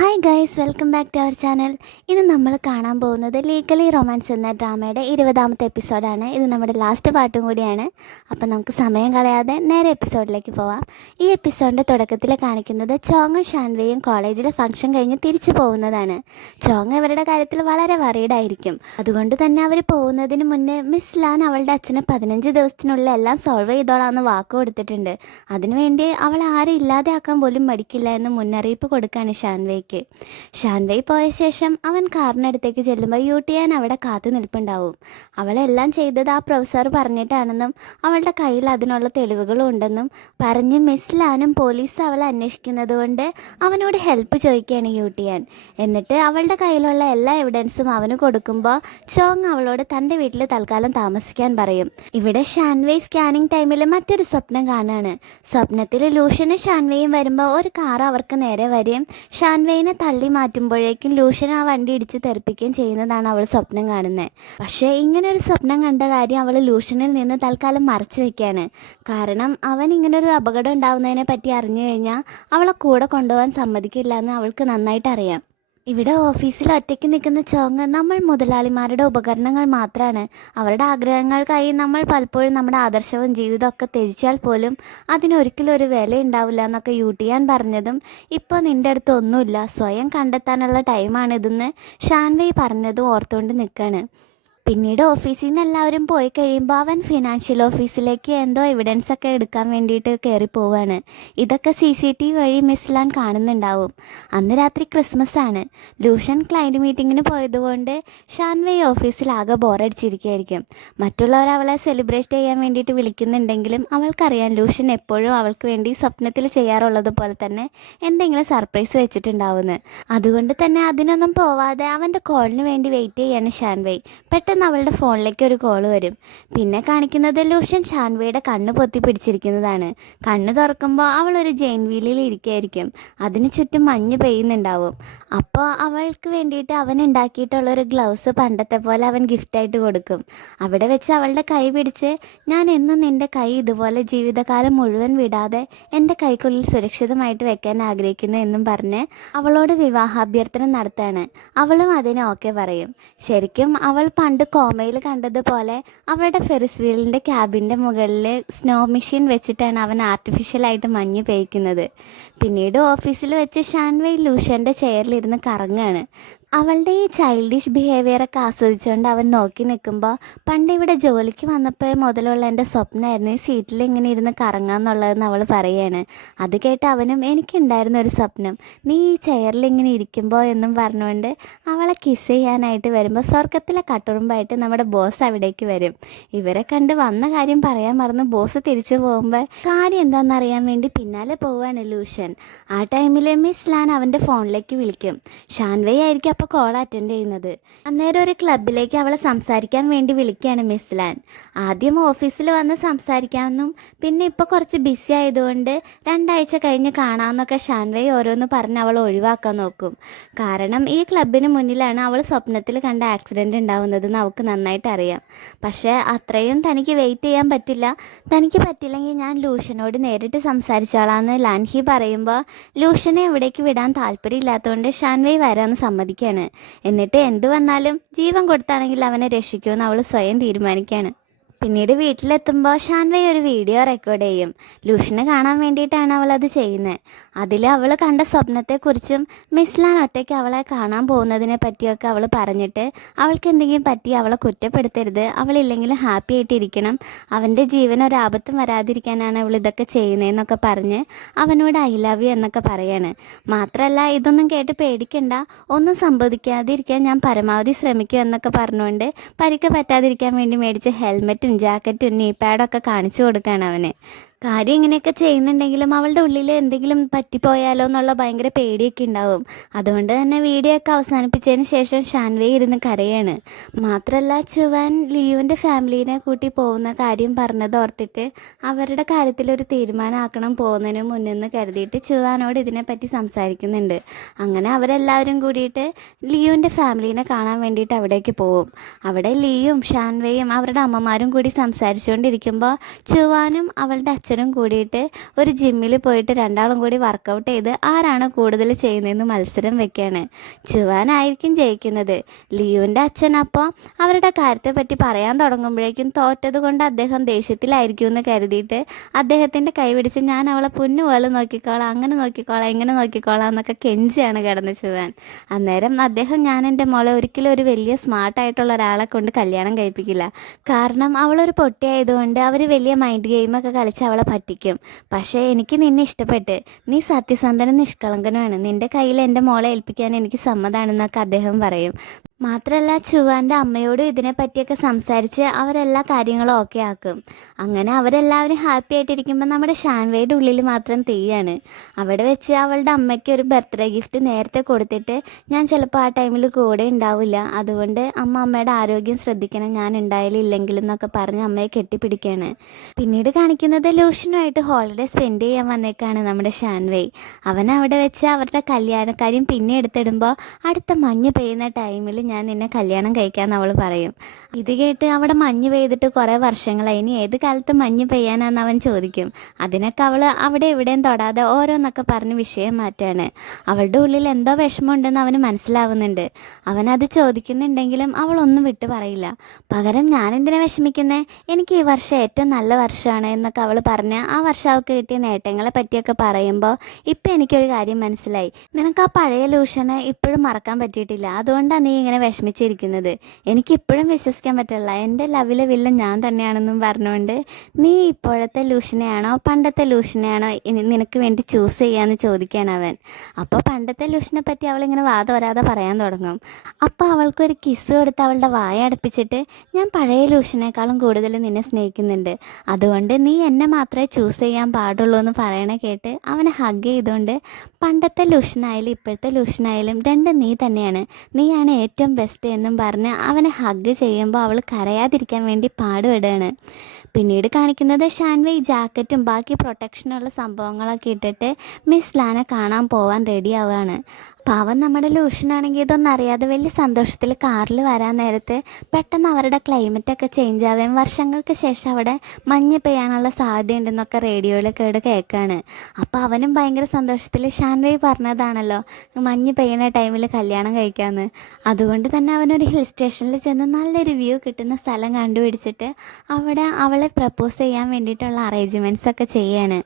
Hi guys, welcome back to our channel. ഇന്ന് നമ്മൾ കാണാൻ പോകുന്നത് ലീഗലി റൊമാൻസ് എന്ന ഡ്രാമയുടെ 20ാമത്തെ എപ്പിസോഡാണ്. ഇത് നമ്മുടെ ലാസ്റ്റ് പാർട്ടും കൂടിയാണ്. അപ്പം നമുക്ക് സമയം കളയാതെ നേരെ എപ്പിസോഡിലേക്ക് പോവാം. ഈ എപ്പിസോഡിൻ്റെ തുടക്കത്തിൽ കാണിക്കുന്നത് ചോങ്ങും ഷാൻവേയും കോളേജിലെ ഫംഗ്ഷൻ കഴിഞ്ഞ് തിരിച്ചു പോകുന്നതാണ്. ചോങ് അവരുടെ കാര്യത്തിൽ വളരെ വറീഡായിരിക്കും. അതുകൊണ്ട് തന്നെ അവർ പോകുന്നതിന് മുന്നേ മിസ് ലാൻ അവളുടെ അച്ഛന് 15 ദിവസത്തിനുള്ളിൽ എല്ലാം സോൾവ് ചെയ്തോളാമെന്ന് വാക്ക് കൊടുത്തിട്ടുണ്ട്. അതിനുവേണ്ടി അവളെ ആരും ഇല്ലാതെയാക്കാൻ പോലും മടിക്കില്ല എന്ന് മുന്നറിയിപ്പ് കൊടുക്കുകയാണ് ഷാൻവേയ്ക്ക്. ഷാൻവേ പോയ ശേഷം അവൻ കാറിനടുത്തേക്ക് ചെല്ലുമ്പോൾ യൂട്ടിയാൻ അവിടെ കാത്തു നിൽപ്പുണ്ടാവും. അവളെല്ലാം ചെയ്തത് ആ പ്രൊഫസർ പറഞ്ഞിട്ടാണെന്നും അവളുടെ കയ്യിൽ അതിനുള്ള തെളിവുകളും ഉണ്ടെന്നും പറഞ്ഞ് മിസ് ലാനും പോലീസ് അവളെ അന്വേഷിക്കുന്നത് കൊണ്ട് അവനോട് ഹെൽപ്പ് ചോദിക്കുകയാണ് യൂട്ടിയാൻ. എന്നിട്ട് അവളുടെ കയ്യിലുള്ള എല്ലാ എവിഡൻസും അവന് കൊടുക്കുമ്പോൾ ചോങ് അവളോട് തൻ്റെ വീട്ടിൽ തൽക്കാലം താമസിക്കാൻ പറയും. ഇവിടെ ഷാൻവേ സ്കാനിങ് ടൈമിൽ മറ്റൊരു സ്വപ്നം കാണുകയാണ്. സ്വപ്നത്തിൽ ലൂഷ്യനും ഷാൻവേയും വരുമ്പോൾ ഒരു കാർ അവർക്ക് നേരെ വരികയും ഷാൻവേയിനെ തള്ളി മാറ്റുമ്പോഴേക്കും ലൂഷ്യൻ ആ വണ്ടി ഇടിച്ച് തെറിപ്പിക്കുകയും ചെയ്യുന്നതാണ് അവൾ സ്വപ്നം കാണുന്നത്. പക്ഷേ ഇങ്ങനെ ഒരു സ്വപ്നം കണ്ട കാര്യം അവൾ ലൂഷ്യനിൽ നിന്ന് തൽക്കാലം മറച്ചു വെക്കുകയാണ്. കാരണം അവൻ ഇങ്ങനൊരു അപകടം ഉണ്ടാവുന്നതിനെ പറ്റി അറിഞ്ഞു കഴിഞ്ഞാൽ അവളെ കൂടെ കൊണ്ടുപോകാൻ സമ്മതിക്കില്ല എന്ന് അവൾക്ക് നന്നായിട്ട് അറിയാം. ഇവിടെ ഓഫീസിൽ ഒറ്റയ്ക്ക് നിൽക്കുന്ന ചോങ് നമ്മൾ മുതലാളിമാരുടെ ഉപകരണങ്ങൾ മാത്രമാണ്. അവരുടെ ആഗ്രഹങ്ങൾക്കായി നമ്മൾ പലപ്പോഴും നമ്മുടെ ആദർശവും ജീവിതമൊക്കെ ത്യജിച്ചാൽ പോലും അതിനൊരിക്കലും ഒരു വില ഉണ്ടാവില്ല എന്നൊക്കെ യൂട്ടിയാൻ പറഞ്ഞതും ഇപ്പോൾ നിൻ്റെ അടുത്ത് ഒന്നുമില്ല, സ്വയം കണ്ടെത്താനുള്ള ടൈമാണിതെന്ന് ഷാൻവേ പറഞ്ഞതും ഓർത്തുകൊണ്ട് നിൽക്കുകയാണ്. പിന്നീട് ഓഫീസിൽ നിന്ന് എല്ലാവരും പോയി കഴിയുമ്പോൾ അവൻ ഫിനാൻഷ്യൽ ഓഫീസിലേക്ക് എന്തോ എവിഡൻസ് ഒക്കെ എടുക്കാൻ വേണ്ടിയിട്ട് കയറി പോവുകയാണ്. ഇതൊക്കെ CCTV വഴി മിസ് ലാൻ കാണുന്നുണ്ടാവും. അന്ന് രാത്രി ക്രിസ്മസ് ആണ്. ലൂഷ്യൻ ക്ലയൻറ്റ് മീറ്റിങ്ങിന് പോയതുകൊണ്ട് ഷാൻവേ ഓഫീസിൽ ആകെ ബോറടിച്ചിരിക്കുകയായിരിക്കും. മറ്റുള്ളവർ അവളെ സെലിബ്രേറ്റ് ചെയ്യാൻ വേണ്ടിയിട്ട് വിളിക്കുന്നുണ്ടെങ്കിലും അവൾക്കറിയാം ലൂഷ്യൻ എപ്പോഴും അവൾക്ക് വേണ്ടി സ്വപ്നത്തിൽ ചെയ്യാറുള്ളത് പോലെ തന്നെ എന്തെങ്കിലും സർപ്രൈസ് വെച്ചിട്ടുണ്ടാവുമെന്ന്. അതുകൊണ്ട് തന്നെ അതിനൊന്നും പോവാതെ അവൻ്റെ കോളിന് വേണ്ടി വെയിറ്റ് ചെയ്യാണ് ഷാൻവേ. പെട്ടെന്ന് അവളുടെ ഫോണിലേക്ക് ഒരു കോൾ വരും. പിന്നെ കാണിക്കുന്നത് ലൂഷ്യൻ ഷാൻവേയുടെ കണ്ണ് പൊത്തി പിടിച്ചിരിക്കുന്നതാണ്. കണ്ണ് തുറക്കുമ്പോൾ അവൾ ഒരു ജെയിൻ വീലിൽ ഇരിക്കുകയായിരിക്കും. അതിന് ചുറ്റും മഞ്ഞ് പെയ്യുന്നുണ്ടാവും. അപ്പോൾ അവൾക്ക് വേണ്ടിയിട്ട് അവൻ ഉണ്ടാക്കിയിട്ടുള്ളൊരു ഗ്ലൗസ് പണ്ടത്തെ പോലെ അവൻ ഗിഫ്റ്റായിട്ട് കൊടുക്കും. അവിടെ വെച്ച് അവളുടെ കൈ പിടിച്ച് ഞാൻ എന്നും നിൻ്റെ കൈ ഇതുപോലെ ജീവിതകാലം മുഴുവൻ വിടാതെ എൻ്റെ കൈക്കുള്ളിൽ സുരക്ഷിതമായിട്ട് വെക്കാൻ ആഗ്രഹിക്കുന്നു എന്നും പറഞ്ഞ് അവളോട് വിവാഹാഭ്യർത്ഥന നടത്താണ്. അവളും അതിന് ഓക്കെ പറയും. ശരിക്കും അവൾ പണ്ട് കോമയിൽ കണ്ടതുപോലെ അവളുടെ ഫെറിസ് വീലിൻ്റെ ക്യാബിൻ്റെ മുകളിൽ സ്നോ മെഷീൻ വെച്ചിട്ടാണ് അവൻ ആർട്ടിഫിഷ്യലായിട്ട് മഞ്ഞ് പെയ്ക്കുന്നത്. പിന്നീട് ഓഫീസിൽ വെച്ച് ഷാൻവേ ലൂഷ്യൻ്റെ ചെയറിലിരുന്ന് കറങ്ങാണ്. അവളുടെ ഈ ചൈൽഡിഷ് ബിഹേവിയറൊക്കെ ആസ്വദിച്ചുകൊണ്ട് അവൻ നോക്കി നിൽക്കുമ്പോൾ പണ്ട് ഇവിടെ ജോലിക്ക് വന്നപ്പോൾ മുതലുള്ള എൻ്റെ സ്വപ്നമായിരുന്നു ഈ സീറ്റിൽ ഇങ്ങനെ ഇരുന്ന് കറങ്ങാമെന്നുള്ളതെന്ന് അവൾ പറയുകയാണ്. അത് കേട്ട് അവനും എനിക്കുണ്ടായിരുന്ന ഒരു സ്വപ്നം നീ ഈ ചെയറിൽ ഇങ്ങനെ ഇരിക്കുമ്പോൾ എന്നും പറഞ്ഞുകൊണ്ട് അവളെ കിസ് ചെയ്യാനായിട്ട് വരുമ്പോൾ സ്വർഗത്തിലെ കട്ടുറുമ്പായിട്ട് നമ്മുടെ ബോസ് അവിടേക്ക് വരും. ഇവരെ കണ്ട് വന്ന കാര്യം പറയാൻ മറന്ന് ബോസ് തിരിച്ചു പോകുമ്പോൾ കാര്യം എന്താണെന്നറിയാൻ വേണ്ടി പിന്നാലെ പോവുകയാണ് ലൂഷ്യൻ. ആ ടൈമിൽ മിസ് ലാൻ അവൻ്റെ ഫോണിലേക്ക് വിളിക്കും. ഷാൻവേ ആയിരിക്കും അപ്പോൾ കോൾ അറ്റൻഡ് ചെയ്യുന്നത്. അന്നേരം ഒരു ക്ലബിലേക്ക് അവളെ സംസാരിക്കാൻ വേണ്ടി വിളിക്കുകയാണ് മിസ് ലാൻ. ആദ്യം ഓഫീസിൽ വന്ന് സംസാരിക്കാമെന്നും പിന്നെ ഇപ്പോൾ കുറച്ച് ബിസി ആയതുകൊണ്ട് 2 ആഴ്ച കഴിഞ്ഞ് കാണാമെന്നൊക്കെ ഷാൻവേ ഓരോന്ന് പറഞ്ഞ് അവൾ ഒഴിവാക്കാൻ നോക്കും. കാരണം ഈ ക്ലബിന് മുന്നിലാണ് അവൾ സ്വപ്നത്തിൽ കണ്ട ആക്സിഡൻറ്റ് ഉണ്ടാവുന്നതെന്ന് അവൾക്ക് നന്നായിട്ട് അറിയാം. പക്ഷേ അത്രയും തനിക്ക് വെയിറ്റ് ചെയ്യാൻ പറ്റില്ല. തനിക്ക് പറ്റില്ലെങ്കിൽ ഞാൻ ലൂഷ്യനോട് നേരിട്ട് സംസാരിച്ചോളാമെന്ന് ലാൻഹി പറയുമ്പോൾ ലൂഷ്യനെ എവിടേക്ക് വിടാൻ താല്പര്യമില്ലാത്തതുകൊണ്ട് ഷാൻവേ വരാമെന്ന് സമ്മതിക്കുകയാണ്. എന്നിട്ട് എന്തു വന്നാലും ജീവൻ കൊടുത്താണെങ്കിൽ അവനെ രക്ഷിക്കുമെന്ന് അവൾ സ്വയം തീരുമാനിക്കുകയാണ്. പിന്നീട് വീട്ടിലെത്തുമ്പോൾ ഷാൻവേ ഒരു വീഡിയോ റെക്കോർഡ് ചെയ്യും. ലൂഷ്യനെ കാണാൻ വേണ്ടിയിട്ടാണ് അവളത് ചെയ്യുന്നത്. അതിൽ അവൾ കണ്ട സ്വപ്നത്തെക്കുറിച്ചും മിസ് ലാൻ ഒറ്റയ്ക്ക് അവളെ കാണാൻ പോകുന്നതിനെ പറ്റിയൊക്കെ അവൾ പറഞ്ഞിട്ട് അവൾക്ക് എന്തെങ്കിലും പറ്റി അവളെ കുറ്റപ്പെടുത്തരുത്, അവളില്ലെങ്കിലും ഹാപ്പി ആയിട്ടിരിക്കണം, അവൻ്റെ ജീവൻ ഒരാപത്തും വരാതിരിക്കാനാണ് അവൾ ഇതൊക്കെ ചെയ്യുന്നതെന്നൊക്കെ പറഞ്ഞ് അവനോട് ഐ ലവ് യു എന്നൊക്കെ പറയാണ്. മാത്രമല്ല ഇതൊന്നും കേട്ട് പേടിക്കണ്ട, ഒന്നും സംഭവിക്കാതിരിക്കാൻ ഞാൻ പരമാവധി ശ്രമിക്കും എന്നൊക്കെ പറഞ്ഞുകൊണ്ട് പരിക്ക് പറ്റാതിരിക്കാൻ വേണ്ടി മേടിച്ച ഹെൽമെറ്റും ജാക്കറ്റും നീ പാഡൊക്കെ കാണിച്ചു കൊടുക്കുകയാണ് അവന്. കാര്യം ഇങ്ങനെയൊക്കെ ചെയ്യുന്നുണ്ടെങ്കിലും അവളുടെ ഉള്ളിൽ എന്തെങ്കിലും പറ്റിപ്പോയാലോ എന്നുള്ള ഭയങ്കര പേടിയൊക്കെ ഉണ്ടാവും. അതുകൊണ്ട് തന്നെ വീഡിയോ ഒക്കെ അവസാനിപ്പിച്ചതിന് ശേഷം ഷാൻവേ ഇരുന്ന് കരയാണ്. മാത്രമല്ല ചുവാൻ ലിയുവിൻ്റെ ഫാമിലീനെ കൂട്ടി പോകുന്ന കാര്യം പറഞ്ഞത് ഓർത്തിട്ട് അവരുടെ കാര്യത്തിലൊരു തീരുമാനമാക്കണം പോകുന്നതിന് മുന്നെന്ന് കരുതിയിട്ട് ചുവാനോട് ഇതിനെപ്പറ്റി സംസാരിക്കുന്നുണ്ട്. അങ്ങനെ അവരെല്ലാവരും കൂടിയിട്ട് ലിയുവിൻ്റെ ഫാമിലീനെ കാണാൻ വേണ്ടിയിട്ട് അവിടേക്ക് പോവും. അവിടെ ലിയും ഷാൻവേയും അവരുടെ അമ്മമാരും കൂടി സംസാരിച്ചുകൊണ്ടിരിക്കുമ്പോൾ ചുവാനും അവളുടെ അച്ഛനും കൂടിയിട്ട് ഒരു ജിമ്മിൽ പോയിട്ട് രണ്ടാളും കൂടി വർക്കൗട്ട് ചെയ്ത് ആരാണ് കൂടുതൽ ചെയ്യുന്നതെന്ന് മത്സരം വെക്കുകയാണ്. ചുവാനായിരിക്കും ജയിക്കുന്നത്. ലിയുവിൻ്റെ അച്ഛൻ അപ്പോൾ അവരുടെ കാര്യത്തെ പറ്റി പറയാൻ തുടങ്ങുമ്പോഴേക്കും തോറ്റത് കൊണ്ട് അദ്ദേഹം ദേഷ്യത്തിലായിരിക്കും എന്ന് കരുതിയിട്ട് അദ്ദേഹത്തിൻ്റെ കൈ പിടിച്ച് ഞാൻ അവളെ പൊന്നു പോലെ നോക്കിക്കോളാം, അങ്ങനെ നോക്കിക്കോളാം, ഇങ്ങനെ നോക്കിക്കോളാം എന്നൊക്കെ കെഞ്ചിയാണ് കിടന്ന് ചുവാൻ. അന്നേരം അദ്ദേഹം ഞാൻ എൻ്റെ മോളെ ഒരിക്കലും ഒരു വലിയ സ്മാർട്ടായിട്ടുള്ള ഒരാളെ കൊണ്ട് കല്യാണം കഴിപ്പിക്കില്ല, കാരണം അവളൊരു പൊട്ടിയായതുകൊണ്ട് അവർ വലിയ മൈൻഡ് ഗെയിമൊക്കെ കളിച്ച് അവളെ പറ്റിക്കും. പക്ഷേ എനിക്ക് നിന്നെ ഇഷ്ടപ്പെട്ട്, നീ സത്യസന്ധനും നിഷ്കളങ്കനുമാണ്, നിൻ്റെ കയ്യിൽ എൻ്റെ മോളെ ഏൽപ്പിക്കാൻ എനിക്ക് സമ്മതമാണെന്നൊക്കെ അദ്ദേഹം പറയും. മാത്രമല്ല ചുവാൻ്റെ അമ്മയോടും ഇതിനെപ്പറ്റിയൊക്കെ സംസാരിച്ച് അവരെല്ലാ കാര്യങ്ങളും ഓക്കെ ആക്കും. അങ്ങനെ അവരെല്ലാവരും ഹാപ്പി ആയിട്ടിരിക്കുമ്പോൾ നമ്മുടെ ഷാൻവയുടെ ഉള്ളിൽ മാത്രം തീയാണ്. അവിടെ വെച്ച് അവളുടെ അമ്മയ്ക്ക് ഒരു ബർത്ത്ഡേ ഗിഫ്റ്റ് നേരത്തെ കൊടുത്തിട്ട് ഞാൻ ചിലപ്പോൾ ആ ടൈമിൽ കൂടെ ഉണ്ടാവില്ല, അതുകൊണ്ട് അമ്മയുടെ ആരോഗ്യം ശ്രദ്ധിക്കണം, ഞാൻ ഉണ്ടായാലില്ലെങ്കിലും എന്നൊക്കെ പറഞ്ഞ് അമ്മയെ കെട്ടിപ്പിടിക്കുകയാണ്. പിന്നീട് കാണിക്കുന്നത് ലൂഷനുമായിട്ട് ഹോളിഡേ സ്പെൻഡ് ചെയ്യാൻ വന്നേക്കാണ് നമ്മുടെ ഷാൻവേ. അവൻ അവിടെ വെച്ച് അവരുടെ കല്യാണക്കാര്യം പിന്നെ എടുത്തിടുമ്പോൾ അടുത്ത മഞ്ഞ് പെയ്യുന്ന ടൈമിൽ ഞാൻ നിന്നെ കല്യാണം കഴിക്കാമെന്ന് അവൾ പറയും. ഇത് കേട്ട് അവിടെ മഞ്ഞ് പെയ്തിട്ട് കുറേ വർഷങ്ങളായി, ഇനി ഏത് കാലത്ത് മഞ്ഞ് പെയ്യാനാന്ന് അവൻ ചോദിക്കും. അതിനൊക്കെ അവൾ അവിടെ എവിടെയും തൊടാതെ ഓരോന്നൊക്കെ പറഞ്ഞ് വിഷയം മാറ്റാണ്. അവളുടെ ഉള്ളിൽ എന്തോ വിഷമമുണ്ടെന്ന് അവന് മനസ്സിലാവുന്നുണ്ട്. അവനത് ചോദിക്കുന്നുണ്ടെങ്കിലും അവളൊന്നും വിട്ടു പറയില്ല. പകരം ഞാൻ എന്തിനാ വിഷമിക്കുന്നത്, എനിക്ക് ഈ വർഷം ഏറ്റവും നല്ല വർഷമാണ് എന്നൊക്കെ അവൾ പറഞ്ഞ് ആ വർഷം അവൾക്ക് കിട്ടിയ നേട്ടങ്ങളെ പറ്റിയൊക്കെ പറയുമ്പോൾ ഇപ്പം എനിക്കൊരു കാര്യം മനസ്സിലായി, നിനക്ക് ആ പഴയ ലൂഷനെ ഇപ്പോഴും മറക്കാൻ പറ്റിയിട്ടില്ല, അതുകൊണ്ടാണ് നീ ഇങ്ങനെ വിഷമിച്ചിരിക്കുന്നത്. എനിക്കിപ്പോഴും വിശ്വസിക്കാൻ പറ്റില്ല, എൻ്റെ ലവിലെ വില്ലൻ ഞാൻ തന്നെയാണെന്നും പറഞ്ഞുകൊണ്ട് നീ ഇപ്പോഴത്തെ ലൂഷനെയാണോ പണ്ടത്തെ ലൂഷനെയാണോ നിനക്ക് വേണ്ടി ചൂസ് ചെയ്യാമെന്ന് ചോദിക്കുകയാണ് അവൻ. അപ്പോൾ പണ്ടത്തെ ലൂഷനെ പറ്റി അവളിങ്ങനെ വാദവരാതെ പറയാൻ തുടങ്ങും. അപ്പോൾ അവൾക്കൊരു കിസ് കൊടുത്ത് അവളുടെ വായ അടപ്പിച്ചിട്ട് ഞാൻ പഴയ ലൂഷനേക്കാളും കൂടുതൽ നിന്നെ സ്നേഹിക്കുന്നുണ്ട്, അതുകൊണ്ട് നീ എന്നെ മാത്രമേ ചൂസ് ചെയ്യാൻ പാടുള്ളൂ എന്ന് പറയണ കേട്ട് അവനെ ഹഗ് ചെയ്തുകൊണ്ട് പണ്ടത്തെ ലൂഷനായാലും ഇപ്പോഴത്തെ ലൂഷനായാലും രണ്ടും നീ തന്നെയാണ്, നീയാണ് ഏറ്റവും ബെസ്റ്റ് എന്നും പറഞ്ഞ് അവനെ ഹഗ് ചെയ്യുമ്പോൾ അവൾ കരയാതിരിക്കാൻ വേണ്ടി പാടുപെടുകയാണ്. പിന്നീട് കാണിക്കുന്നത് ഷാൻവേ ജാക്കറ്റും ബാക്കി പ്രൊട്ടക്ഷനുള്ള സംഭവങ്ങളൊക്കെ ഇട്ടിട്ട് മിസ് ലാനെ കാണാൻ പോവാൻ റെഡി ആവുകയാണ്. പാവം നമ്മുടെ ലൂഷനാണെങ്കിൽ ഇതൊന്നും അറിയാതെ വലിയ സന്തോഷത്തിൽ കാറിൽ വരാൻ നേരത്ത് പെട്ടെന്ന് അവരുടെ ക്ലൈമറ്റൊക്കെ ചേഞ്ച് ആവുകയും വർഷങ്ങൾക്ക് ശേഷം അവിടെ മഞ്ഞ് പെയ്യാനുള്ള സാധ്യതയുണ്ടെന്നൊക്കെ റേഡിയോയിൽ കേൾക്കുകയാണ്. അപ്പോൾ അവനും ഭയങ്കര സന്തോഷത്തിൽ ഷാൻവേ പറഞ്ഞതാണല്ലോ മഞ്ഞ് പെയ്യുന്ന ടൈമിൽ കല്യാണം കഴിക്കാമെന്ന്. അതുകൊണ്ട് തന്നെ അവനൊരു ഹിൽ സ്റ്റേഷനിൽ ചെന്ന് നല്ലൊരു വ്യൂ കിട്ടുന്ന സ്ഥലം കണ്ടുപിടിച്ചിട്ട് അവിടെ അവളെ പ്രപ്പോസ് ചെയ്യാൻ വേണ്ടിയിട്ടുള്ള അറേഞ്ച്മെൻറ്റ്സ് ഒക്കെ ചെയ്യാണ്.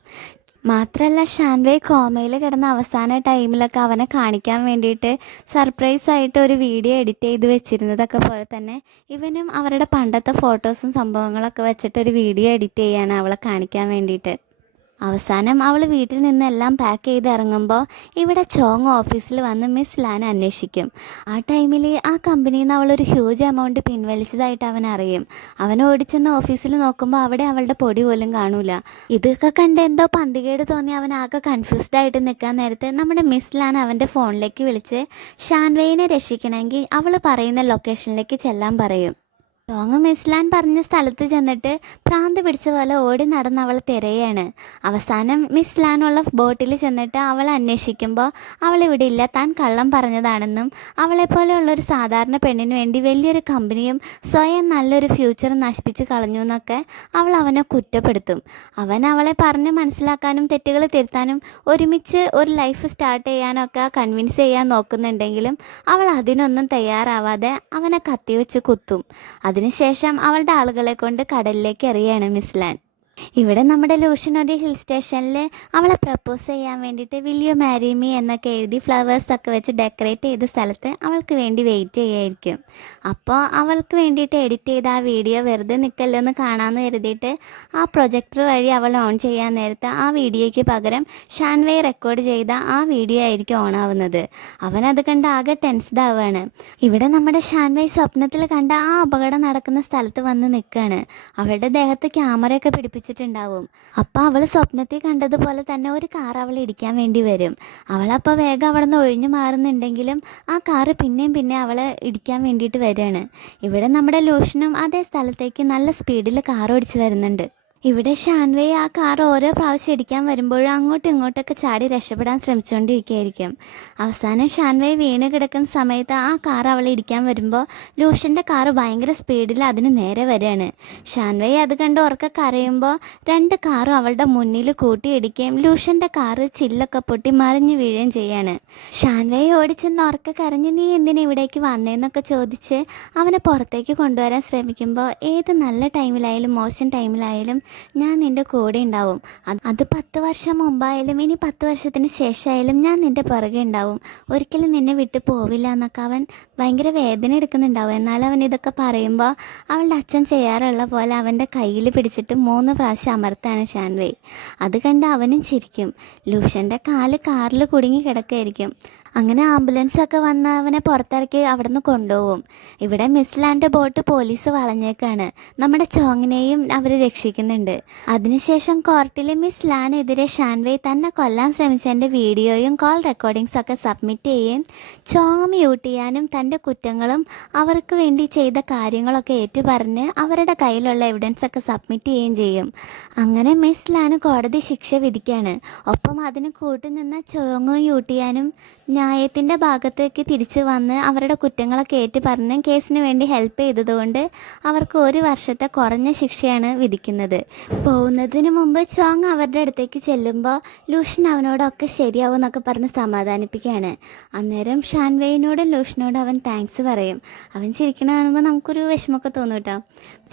മാത്രമല്ല ഷാൻവേ കോമയിൽ കിടന്ന അവസാന ടൈമിലൊക്കെ അവനെ കാണിക്കാൻ വേണ്ടിയിട്ട് സർപ്രൈസായിട്ട് ഒരു വീഡിയോ എഡിറ്റ് ചെയ്ത് വെച്ചിരുന്നതൊക്കെ പോലെ തന്നെ ഇവനും അവരുടെ പണ്ടത്തെ ഫോട്ടോസും സംഭവങ്ങളൊക്കെ വെച്ചിട്ടൊരു വീഡിയോ എഡിറ്റ് ചെയ്യാണ് അവളെ കാണിക്കാൻ വേണ്ടിയിട്ട്. അവസാനം അവൾ വീട്ടിൽ നിന്നെല്ലാം പാക്ക് ചെയ്ത് ഇറങ്ങുമ്പോൾ ഇവിടെ ചോങ് ഓഫീസിൽ വന്ന് മിസ് ലാൻ അന്വേഷിക്കും. ആ ടൈമിൽ ആ കമ്പനിയിൽ നിന്ന് അവളൊരു ഹ്യൂജ് എമൗണ്ട് പിൻവലിച്ചതായിട്ട് അവൻ അറിയും. അവൻ ഓടിച്ചെന്ന് ഓഫീസിൽ നോക്കുമ്പോൾ അവിടെ അവളുടെ പൊടി പോലും കാണൂല. ഇതൊക്കെ കണ്ട് എന്തോ പന്തികേട് തോന്നി അവൻ ആകെ കൺഫ്യൂസ്ഡ് ആയിട്ട് നിൽക്കാൻ നേരത്തെ നമ്മുടെ മിസ് ലാൻ അവൻ്റെ ഫോണിലേക്ക് വിളിച്ച് ഷാൻവേയിനെ രക്ഷിക്കണമെങ്കിൽ അവൾ പറയുന്ന ലൊക്കേഷനിലേക്ക് ചെല്ലാൻ പറയും. ടോങ് മിസ് ലാൻ പറഞ്ഞ സ്ഥലത്ത് ചെന്നിട്ട് ഭ്രാന്ത് പിടിച്ച പോലെ ഓടി നടന്ന് അവൾ തിരയാണ്. അവസാനം മിസ് ലാനുള്ള ബോട്ടിൽ ചെന്നിട്ട് അവളെ അന്വേഷിക്കുമ്പോൾ അവളിവിടെ ഇല്ല, താൻ കള്ളം പറഞ്ഞതാണെന്നും അവളെപ്പോലെയുള്ളൊരു സാധാരണ പെണ്ണിന് വേണ്ടി വലിയൊരു കമ്പനിയും സ്വയം നല്ലൊരു ഫ്യൂച്ചർ നശിപ്പിച്ച് കളഞ്ഞു എന്നൊക്കെ അവൾ അവനെ കുറ്റപ്പെടുത്തും. അവൻ അവളെ പറഞ്ഞ് മനസ്സിലാക്കാനും തെറ്റുകൾ തിരുത്താനും ഒരുമിച്ച് ഒരു ലൈഫ് സ്റ്റാർട്ട് ചെയ്യാനൊക്കെ കൺവിൻസ് ചെയ്യാൻ നോക്കുന്നുണ്ടെങ്കിലും അവൾ അതിനൊന്നും തയ്യാറാവാതെ അവനെ കത്തിവെച്ച് കുത്തും. അതിനുശേഷം അവളുടെ ആളുകളെ കൊണ്ട് കടലിലേക്ക് എറിയാണ് മിസ് ലാൻ. ഇവിടെ നമ്മുടെ ലൂഷൻ ഒരു ഹിൽ സ്റ്റേഷനിൽ അവളെ പ്രപ്പോസ് ചെയ്യാൻ വേണ്ടിയിട്ട് വിൽ യു മാരി മീ എന്നൊക്കെ എഴുതി ഫ്ലവേഴ്സൊക്കെ വെച്ച് ഡെക്കറേറ്റ് ചെയ്ത സ്ഥലത്ത് അവൾക്ക് വേണ്ടി വെയിറ്റ് ചെയ്യായിരിക്കും. അപ്പോൾ അവൾക്ക് വേണ്ടിയിട്ട് എഡിറ്റ് ചെയ്ത ആ വീഡിയോ വെറുതെ നിൽക്കല്ലെന്ന് കാണാമെന്ന് കരുതിയിട്ട് ആ പ്രൊജക്ടർ വഴി അവൾ ഓൺ ചെയ്യാൻ നേരത്തെ ആ വീഡിയോയ്ക്ക് പകരം ഷാൻവേ റെക്കോർഡ് ചെയ്ത ആ വീഡിയോ ആയിരിക്കും ഓൺ ആവുന്നത്. അവനത് കണ്ട് ആകെ ടെൻസ്ഡ് ആവുകയാണ്. ഇവിടെ നമ്മുടെ ഷാൻവേ സ്വപ്നത്തിൽ കണ്ട ആ അപകടം നടക്കുന്ന സ്ഥലത്ത് വന്ന് നിൽക്കുകയാണ്. അവളുടെ ദേഹത്ത് ക്യാമറയൊക്കെ പിടിപ്പിച്ചിട്ടുണ്ടാവും. അപ്പോൾ അവൾ സ്വപ്നത്തിൽ കണ്ടതുപോലെ തന്നെ ഒരു കാർ അവൾ ഇടിക്കാൻ വേണ്ടി വരും. അവളപ്പോൾ വേഗം അവിടെ നിന്ന് ഒഴിഞ്ഞു മാറുന്നുണ്ടെങ്കിലും ആ കാറ് പിന്നെയും അവളെ ഇടിക്കാൻ വേണ്ടിയിട്ട് വരികയാണ്. ഇവിടെ നമ്മുടെ ലൂഷനും അതേ സ്ഥലത്തേക്ക് നല്ല സ്പീഡിൽ കാർ ഓടിച്ച് വരുന്നുണ്ട്. ഇവിടെ ഷാൻവേ ആ കാർ ഓരോ പ്രാവശ്യം ഇടിക്കാൻ വരുമ്പോഴും അങ്ങോട്ടും ഇങ്ങോട്ടൊക്കെ ചാടി രക്ഷപ്പെടാൻ ശ്രമിച്ചുകൊണ്ടിരിക്കുകയായിരിക്കും. അവസാനം ഷാൻവേ വീണ് കിടക്കുന്ന സമയത്ത് ആ കാർ അവളെ ഇടിക്കാൻ വരുമ്പോൾ ലൂഷ്യൻ്റെ കാറ് ഭയങ്കര സ്പീഡിൽ അതിന് നേരെ വരികയാണ്. ഷാൻവേ അത് കണ്ട് ഉറക്കെ കരയുമ്പോൾ രണ്ട് കാറും അവളുടെ മുന്നിൽ കൂട്ടിയിടിക്കുകയും ലൂഷ്യൻ്റെ കാറ് ചില്ലൊക്കെ പൊട്ടി മറിഞ്ഞു വീഴുകയും ചെയ്യാണ്. ഷാൻവേ ഓടിച്ചെന്ന് ഉറക്കെ കരഞ്ഞ് നീ എന്തിനാ ഇവിടേക്ക് വന്നേന്നൊക്കെ ചോദിച്ച് അവനെ പുറത്തേക്ക് കൊണ്ടുവരാൻ ശ്രമിക്കുമ്പോൾ ഏത് നല്ല ടൈമിലായാലും മോശം ടൈമിലായാലും ഞാൻ നിൻ്റെ കൂടെ ഉണ്ടാവും. അത് 10 വർഷം മുമ്പായാലും ഇനി 10 വർഷത്തിന് ശേഷമായാലും ഞാൻ നിൻ്റെ പുറകെ ഉണ്ടാവും. ഒരിക്കലും നിന്നെ വിട്ട് പോവില്ല എന്നൊക്കെ അവൻ ഭയങ്കര വേദന എടുക്കുന്നുണ്ടാവും. എന്നാൽ അവൻ ഇതൊക്കെ പറയുമ്പോൾ അവളുടെ അച്ഛൻ ചെയ്യാറുള്ള പോലെ അവൻ്റെ കയ്യിൽ പിടിച്ചിട്ട് 3 പ്രാവശ്യം അമർത്താണ് ഷാൻവേ. അത് കണ്ട് അവനും ചിരിക്കും. ലൂഷ്യൻ്റെ കാല് കാറിൽ കുടുങ്ങി കിടക്കുകയായിരിക്കും. അങ്ങനെ ആംബുലൻസൊക്കെ വന്ന് അവനെ പുറത്തിറക്കി അവിടെ നിന്ന് കൊണ്ടുപോകും. ഇവിടെ മിസ് ലാൻ്റെ ബോട്ട് പോലീസ് വളഞ്ഞേക്കാണ്. നമ്മുടെ ചോങ്ങിനെയും അവർ രക്ഷിക്കുന്നുണ്ട്. അതിനുശേഷം കോർട്ടിൽ മിസ് ലാനെതിരെ ഷാൻവേ തന്നെ കൊല്ലാൻ ശ്രമിച്ചതിൻ്റെ വീഡിയോയും കോൾ റെക്കോർഡിങ്സൊക്കെ സബ്മിറ്റ് ചെയ്യുകയും ചോങ് മ്യൂട്ട് ചെയ്യാനും തൻ്റെ കുറ്റങ്ങളും അവർക്ക് വേണ്ടി ചെയ്ത കാര്യങ്ങളൊക്കെ ഏറ്റുപറഞ്ഞ് അവരുടെ കയ്യിലുള്ള എവിഡൻസൊക്കെ സബ്മിറ്റ് ചെയ്യുകയും ചെയ്യും. അങ്ങനെ മിസ് ലാന് കോടതി ശിക്ഷ വിധിക്കുകയാണ്. ഒപ്പം അതിന് കൂട്ടുനിന്ന ചോങ്ങും യൂട്ടിയാനും ന്യായത്തിൻ്റെ ഭാഗത്തേക്ക് തിരിച്ചു വന്ന് അവരുടെ കുറ്റങ്ങളൊക്കെ ഏറ്റുപറഞ്ഞ് കേസിന് വേണ്ടി ഹെൽപ്പ് ചെയ്തതുകൊണ്ട് അവർക്ക് 1 വർഷത്തെ കുറഞ്ഞ ശിക്ഷയാണ് വിധിക്കുന്നത്. പോകുന്നതിന് മുമ്പ് ചോങ് അവരുടെ അടുത്തേക്ക് ചെല്ലുമ്പോൾ ലൂഷ്യൻ അവനോടൊക്കെ ശരിയാവും എന്നൊക്കെ പറഞ്ഞ് സമാധാനിപ്പിക്കുകയാണ്. അന്നേരം ഷാൻവേയിനോടും ലൂഷ്യനോടും അവൻ താങ്ക്സ് പറയും. അവൻ ചിരിക്കണ കാണുമ്പോൾ നമുക്കൊരു വിഷമമൊക്കെ തോന്നും കേട്ടോ.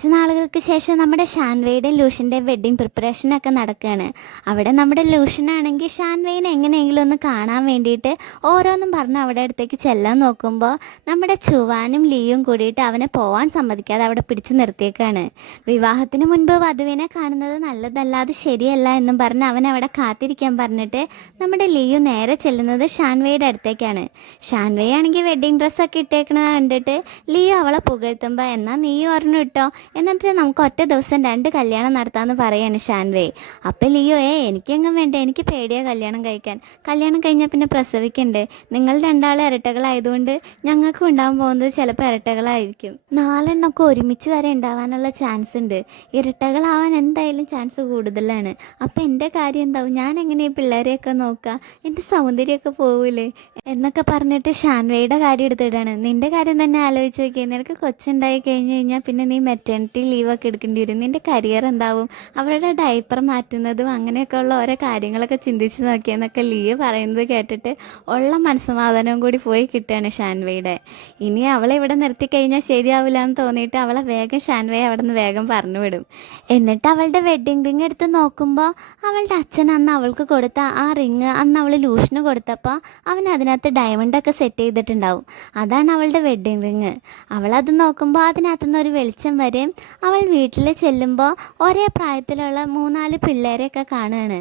കുറച്ച് നാളുകൾക്ക് ശേഷം നമ്മുടെ ഷാൻവേയുടെയും ലൂഷ്യൻ്റെ വെഡ്ഡിങ് പ്രിപ്പറേഷനൊക്കെ നടക്കുകയാണ്. അവിടെ നമ്മുടെ ലൂഷ്യനാണെങ്കിൽ ഷാൻവേയിനെ എങ്ങനെയെങ്കിലും ഒന്ന് കാണാൻ വേണ്ടിയിട്ട് ഓരോന്നും പറഞ്ഞ് അവിടെ അടുത്തേക്ക് ചെല്ലാൻ നോക്കുമ്പോൾ നമ്മുടെ ചുവാനും ലീയും കൂടിയിട്ട് അവനെ പോവാൻ സമ്മതിക്കാതെ അവിടെ പിടിച്ചു നിർത്തിയേക്കാണ്. വിവാഹത്തിന് മുൻപ് വധുവിനെ കാണുന്നത് നല്ലതല്ല, അത് ശരിയല്ല എന്നും പറഞ്ഞ് അവൻ അവിടെ കാത്തിരിക്കാൻ പറഞ്ഞിട്ട് നമ്മുടെ ലീയു നേരെ ചെല്ലുന്നത് ഷാൻവേയുടെ അടുത്തേക്കാണ്. ഷാൻവേ ആണെങ്കിൽ വെഡ്ഡിങ് ഡ്രസ്സൊക്കെ ഇട്ടേക്കണത് കണ്ടിട്ട് ലീയു അവളെ പുകഴ്ത്തുമ്പോൾ എന്നാൽ നീയും പറഞ്ഞു ഇട്ടോ, എന്നിട്ട് നമുക്ക് ഒറ്റ ദിവസം 2 കല്യാണം നടത്താമെന്ന് പറയാണ് ഷാൻവേ. അപ്പം ലീയോ എനിക്കെങ്ങും വേണ്ട, എനിക്ക് പേടിയാണ് കല്യാണം കഴിക്കാൻ. കല്യാണം കഴിഞ്ഞാൽ പിന്നെ പ്രസവിക്കണ്ടേ, നിങ്ങൾ 2 ഇരട്ടകളായതുകൊണ്ട് ഞങ്ങൾക്കും ഉണ്ടാകാൻ പോകുന്നത് ചിലപ്പോൾ ഇരട്ടകളായിരിക്കും. 4 എണ്ണമൊക്കെ ഒരുമിച്ച് വരെ ഉണ്ടാവാനുള്ള ചാൻസ് ഉണ്ട്. ഇരട്ടകളാവാൻ എന്തായാലും ചാൻസ് കൂടുതലാണ്. അപ്പം എൻ്റെ കാര്യം എന്താവും, ഞാൻ എങ്ങനെ ഈ പിള്ളേരെയൊക്കെ നോക്കുക, എൻ്റെ സൗന്ദര്യമൊക്കെ പോവില്ലേ എന്നൊക്കെ പറഞ്ഞിട്ട് ഷാൻവേയുടെ കാര്യം എടുത്തിടാണ്. നിൻ്റെ കാര്യം തന്നെ ആലോചിച്ച് നോക്കിയാൽ നിനക്ക് കൊച്ചുണ്ടായി കഴിഞ്ഞ് കഴിഞ്ഞാൽ പിന്നെ നീ മെറ്റേണിറ്റി ലീവൊക്കെ എടുക്കേണ്ടി വരും. നിൻ്റെ കരിയർ എന്താവും, അവരുടെ ഡയപ്പർ മാറ്റുന്നതും അങ്ങനെയൊക്കെ ഉള്ള ഓരോ കാര്യങ്ങളൊക്കെ ചിന്തിച്ച് നോക്കിയെന്നൊക്കെ ലീവ് പറയുന്നത് കേട്ടിട്ട് ഉള്ള മനസ്സമാധാനവും കൂടി പോയി കിട്ടുകയാണ് ഷാൻവേയുടെ. ഇനി അവളെ ഇവിടെ നിർത്തിക്കഴിഞ്ഞാൽ ശരിയാവില്ല എന്ന് തോന്നിയിട്ട് അവളെ വേഗം ഷാൻവേ അവിടെ നിന്ന് വേഗം പറഞ്ഞു വിടും. എന്നിട്ട് അവളുടെ വെഡ്ഡിങ് റിങ് എടുത്ത് നോക്കുമ്പോൾ അവളുടെ അച്ഛൻ അന്ന് അവൾക്ക് കൊടുത്ത ആ റിങ് അന്ന് അവൾ ലൂഷന് കൊടുത്തപ്പോൾ അവൻ അതിനകത്ത് ഡയമണ്ടൊക്കെ സെറ്റ് ചെയ്തിട്ടുണ്ടാവും. അതാണ് അവളുടെ വെഡ്ഡിങ് റിങ്. അവളത് നോക്കുമ്പോൾ അതിനകത്തുനിന്ന് ഒരു വെളിച്ചം വരെയും അവൾ വീട്ടിൽ ചെല്ലുമ്പോൾ ഒരേ പ്രായത്തിലുള്ള 3-4 പിള്ളേരെയൊക്കെ കാണുകയാണ്.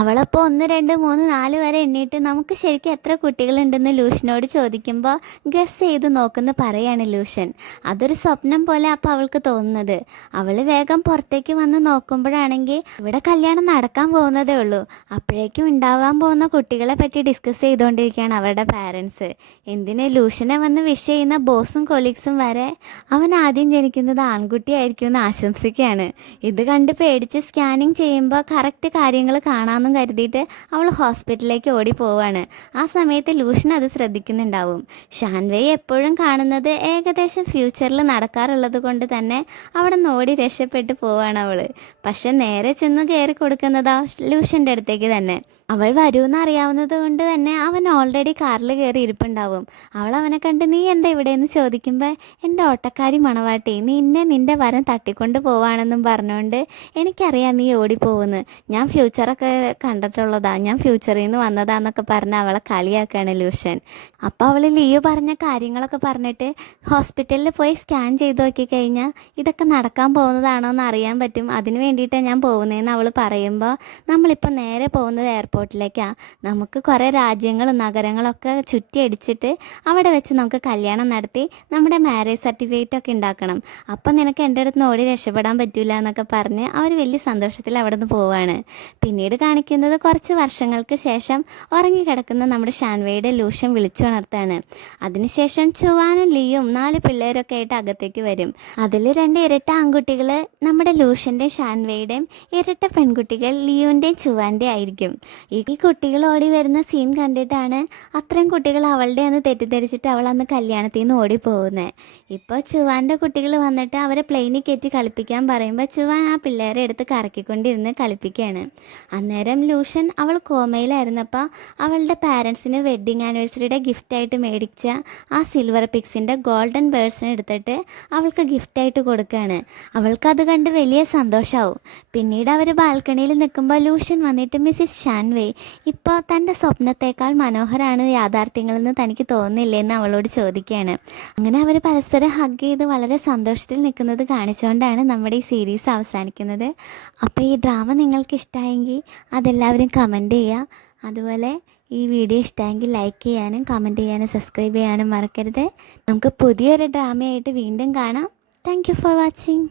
അവളപ്പോൾ 1 2 3 4 വരെ എണ്ണീട്ട് നമുക്ക് ശരിക്കും എത്ര കുട്ടികളുണ്ടെന്ന് ലൂഷ്യനോട് ചോദിക്കുമ്പോൾ ഗസ് ചെയ്ത് നോക്കുന്ന പറയാണ് ലൂഷ്യൻ. അതൊരു സ്വപ്നം പോലെ അപ്പോൾ അവൾക്ക് തോന്നുന്നത്. അവൾ വേഗം പുറത്തേക്ക് വന്ന് നോക്കുമ്പോഴാണെങ്കിൽ ഇവിടെ കല്യാണം നടക്കാൻ പോകുന്നതേ ഉള്ളൂ. അപ്പോഴേക്കും ഉണ്ടാവാൻ പോകുന്ന കുട്ടികളെ പറ്റി ഡിസ്കസ് ചെയ്തുകൊണ്ടിരിക്കുകയാണ് അവരുടെ പാരൻസ്. എന്തിന് ലൂഷ്യനെ വന്ന് വിഷ് ചെയ്യുന്ന ബോസും കൊളീഗ്സും വരെ അവൻ ആദ്യം ജനിക്കുന്നത് ആൺകുട്ടിയായിരിക്കും എന്ന് ആശംസിക്കുകയാണ്. ഇത് കണ്ട് പേടിച്ച് സ്കാനിങ് ചെയ്യുമ്പോൾ കറക്റ്റ് കാര്യങ്ങൾ കാണാമെന്നും കരുതിയിട്ട് അവൾ ഹോസ്പിറ്റലിലേക്ക് ഓടി പോവാണ്. ആ സമയത്ത് ലൂഷ്യൻ അത് ശ്രദ്ധിക്കുന്നുണ്ടാവും. ഷാൻവേ എപ്പോഴും കാണുന്നത് ഏകദേശം ഫ്യൂച്ചറിൽ നടക്കാറുള്ളത് കൊണ്ട് തന്നെ അവിടെ നിന്ന് ഓടി രക്ഷപ്പെട്ട് പോവാണ് അവൾ. പക്ഷെ നേരെ ചെന്ന് കയറി കൊടുക്കുന്നതോ ലൂഷ്യൻ്റെ അടുത്തേക്ക് തന്നെ. അവൾ വരുമെന്ന് അറിയാവുന്നത് കൊണ്ട് തന്നെ അവൻ ഓൾറെഡി കാറിൽ കയറി ഇരിപ്പുണ്ടാവും. അവൾ അവനെ കണ്ട് നീ എന്താ ഇവിടെയെന്ന് ചോദിക്കുമ്പോൾ എൻ്റെ ഓട്ടക്കാരി മണവാട്ടി നിൻ്റെ വരം തട്ടിക്കൊണ്ട് പോവാണെന്നും പറഞ്ഞുകൊണ്ട് എനിക്കറിയാം നീ ഓടിപ്പോകുന്നു, ഞാൻ ഫ്യൂച്ചറൊക്കെ കണ്ടിട്ടുള്ളതാ, ഞാൻ ഫ്യൂച്ചറിൽ നിന്ന് വന്നതാന്നൊക്കെ പറഞ്ഞ് അവളെ കളിയാക്കുകയാണ് ലൂഷ്യൻ. അപ്പോൾ അവൾ ലീവ് പറഞ്ഞ കാര്യങ്ങളൊക്കെ പറഞ്ഞിട്ട് ഹോസ്പിറ്റലിൽ പോയി സ്കാൻ ചെയ്ത് നോക്കിക്കഴിഞ്ഞാൽ ഇതൊക്കെ നടക്കാൻ പോകുന്നതാണോ എന്ന് അറിയാൻ പറ്റും, അതിന് വേണ്ടിയിട്ടാണ് ഞാൻ പോകുന്നതെന്ന് അവൾ പറയുമ്പോൾ നമ്മളിപ്പോൾ നേരെ പോകുന്നത് എയർപോർട്ടിലേക്കാണ്. നമുക്ക് കുറേ രാജ്യങ്ങളും നഗരങ്ങളൊക്കെ ചുറ്റിയടിച്ചിട്ട് അവിടെ വെച്ച് നമുക്ക് കല്യാണം നടത്തി നമ്മുടെ മാരേജ് സർട്ടിഫിക്കറ്റൊക്കെ ഉണ്ടാക്കണം. അപ്പം നിനക്ക് എൻ്റെ അടുത്ത് ഓടി രക്ഷപ്പെടാൻ പറ്റില്ല എന്നൊക്കെ പറഞ്ഞ് അവർ വലിയ സന്തോഷത്തിൽ അവിടെ നിന്ന് പോവുകയാണ്. പിന്നീട് കാണിക്കുന്നത് കുറച്ച് വർഷങ്ങൾക്ക് ശേഷം ഉറങ്ങിക്കിടക്കുന്ന നമ്മുടെ ഷാൻ ഷാൻവേയുടെ ലൂഷ്യൻ വിളിച്ചുണർത്താണ്. അതിനുശേഷം ചുവാനും ലിയും 4 പിള്ളേരൊക്കെ ആയിട്ട് അകത്തേക്ക് വരും. അതിൽ 2 ഇരട്ട ആൺകുട്ടികൾ നമ്മുടെ ലൂഷ്യൻ്റെയും ഷാൻവേയുടെയും, ഇരട്ട പെൺകുട്ടികൾ ലിയുവിൻ്റെയും ചുവാൻ്റെയും ആയിരിക്കും. ഈ കുട്ടികൾ ഓടി വരുന്ന സീൻ കണ്ടിട്ടാണ് അത്രയും കുട്ടികൾ അവളുടെ അന്ന് തെറ്റിദ്ധരിച്ചിട്ട് അവൾ അന്ന് കല്യാണത്തിൽ നിന്ന് ഓടിപ്പോകുന്നത്. ഇപ്പോൾ ചുവാൻ്റെ കുട്ടികൾ വന്നിട്ട് അവരെ പ്ലെയിനിൽ കയറ്റി കളിപ്പിക്കാൻ പറയുമ്പോൾ ചുവാൻ ആ പിള്ളേരെ എടുത്ത് കറക്കിക്കൊണ്ടിരുന്ന് കളിപ്പിക്കുകയാണ്. അന്നേരം ലൂഷ്യൻ അവൾ കോമയിലായിരുന്നപ്പോൾ അവളുടെ പാരൻസിന് വെഡ്ഡിങ് ആനിവേഴ്സറിയുടെ ഗിഫ്റ്റായിട്ട് മേടിച്ച ആ സിൽവർ പിക്സിൻ്റെ ഗോൾഡൻ ബേർഡ്സിനെ എടുത്തിട്ട് അവൾക്ക് ഗിഫ്റ്റായിട്ട് കൊടുക്കുകയാണ്. അവൾക്കത് കണ്ട് വലിയ സന്തോഷമാവും. പിന്നീട് അവർ ബാൽക്കണിയിൽ നിൽക്കുമ്പോൾ ലൂഷ്യൻ വന്നിട്ട് മിസ്സിസ് ഷാൻവേ, ഇപ്പോൾ തൻ്റെ സ്വപ്നത്തേക്കാൾ മനോഹരമാണ് യാഥാർത്ഥ്യങ്ങളെന്ന് തനിക്ക് തോന്നുന്നില്ലെന്ന് അവളോട് ചോദിക്കുകയാണ്. അങ്ങനെ അവർ പരസ്പരം ഹഗ് ചെയ്ത് വളരെ സന്തോഷത്തിൽ നിൽക്കുന്നത് കാണിച്ചുകൊണ്ടാണ് നമ്മുടെ ഈ സീരീസ് അവസാനിക്കുന്നത്. അപ്പോൾ ഈ ഡ്രാമ നിങ്ങൾക്ക് ഇഷ്ടമായെങ്കിൽ അതെല്ലാവരും കമൻറ്റ് ചെയ്യുക. അതുപോലെ ഈ വീഡിയോ ഇഷ്ടമായെങ്കിൽ ലൈക്ക് ചെയ്യാനും കമൻറ്റ് ചെയ്യാനും സബ്സ്ക്രൈബ് ചെയ്യാനും മറക്കരുത്. നമുക്ക് പുതിയൊരു ഡ്രാമയായിട്ട് വീണ്ടും കാണാം. Thank you for watching.